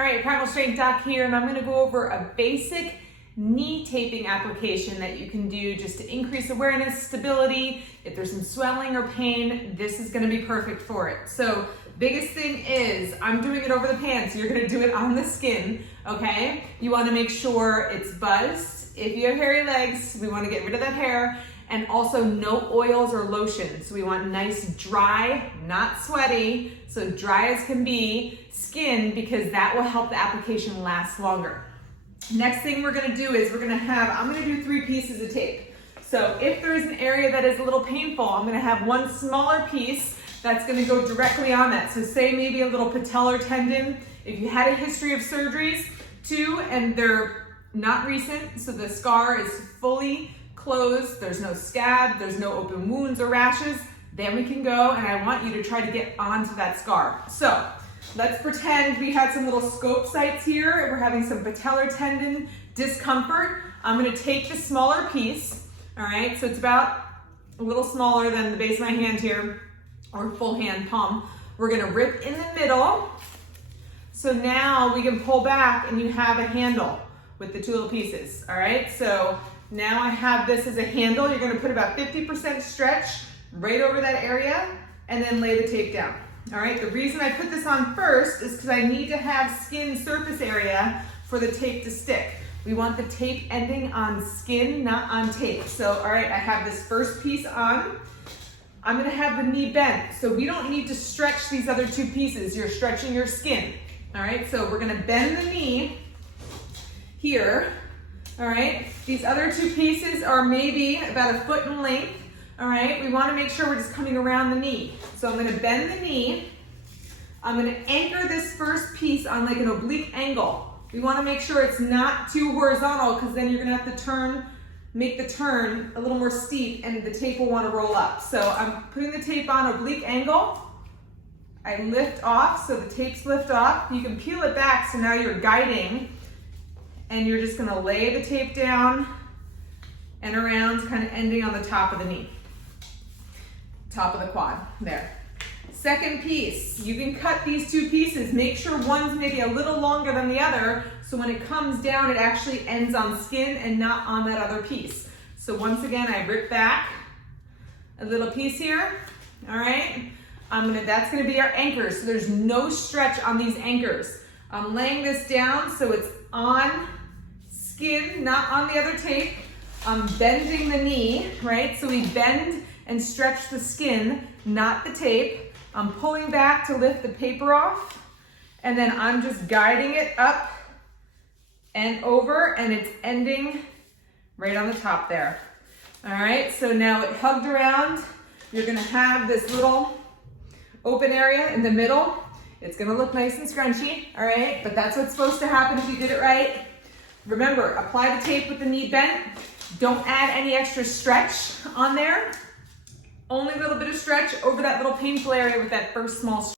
All right, Primal Strength Doc here, and I'm gonna go over a basic knee taping application that you can do just to increase awareness, stability. If there's some swelling or pain, this is gonna be perfect for it. So biggest thing is, I'm doing it over the pants. You're gonna do it on the skin, okay? You wanna make sure it's buzzed. If you have hairy legs, we wanna get rid of that hair. And also no oils or lotion. So we want nice, dry, not sweaty, so dry as can be, skin, because that will help the application last longer. Next thing we're gonna do is I'm gonna do 3 pieces of tape. So if there is an area that is a little painful, I'm gonna have one smaller piece that's gonna go directly on that. So say maybe a little patellar tendon. If you had a history of surgeries too, and they're not recent, so the scar is fully closed, there's no scab, there's no open wounds or rashes, then we can go, and I want you to try to get onto that scar. So let's pretend we had some little scope sites here and we're having some patellar tendon discomfort. I'm gonna take the smaller piece, all right? So it's about a little smaller than the base of my hand here, or full hand palm. We're gonna rip in the middle. So now we can pull back and you have a handle with the 2 little pieces, all right? So now I have this as a handle. You're gonna put about 50% stretch right over that area and then lay the tape down. All right, the reason I put this on first is because I need to have skin surface area for the tape to stick. We want the tape ending on skin, not on tape. So, all right, I have this first piece on. I'm gonna have the knee bent. So we don't need to stretch these other 2 pieces. You're stretching your skin. All right, so we're gonna bend the knee here. All right, these other 2 pieces are maybe about 1 foot in length. All right, we wanna make sure we're just coming around the knee. So I'm gonna bend the knee. I'm gonna anchor this first piece on like an oblique angle. We wanna make sure it's not too horizontal, because then you're gonna have to make the turn a little more steep and the tape will wanna roll up. So I'm putting the tape on oblique angle. I lift off, so the tapes lift off. You can peel it back, so now you're guiding. And you're just gonna lay the tape down and around, kind of ending on the top of the knee. Top of the quad, there. Second piece, you can cut these 2 pieces. Make sure one's maybe a little longer than the other, so when it comes down, it actually ends on skin and not on that other piece. So once again, I rip back a little piece here, all right? That's gonna be our anchors, so there's no stretch on these anchors. I'm laying this down so it's on skin, not on the other tape. I'm bending the knee, right? So we bend and stretch the skin, not the tape. I'm pulling back to lift the paper off, and then I'm just guiding it up and over, and it's ending right on the top there. All right, so now it hugged around. You're gonna have this little open area in the middle. It's gonna look nice and scrunchy, all right? But that's what's supposed to happen if you did it right. Remember, apply the tape with the knee bent. Don't add any extra stretch on there. Only a little bit of stretch over that little painful area with that first small stretch.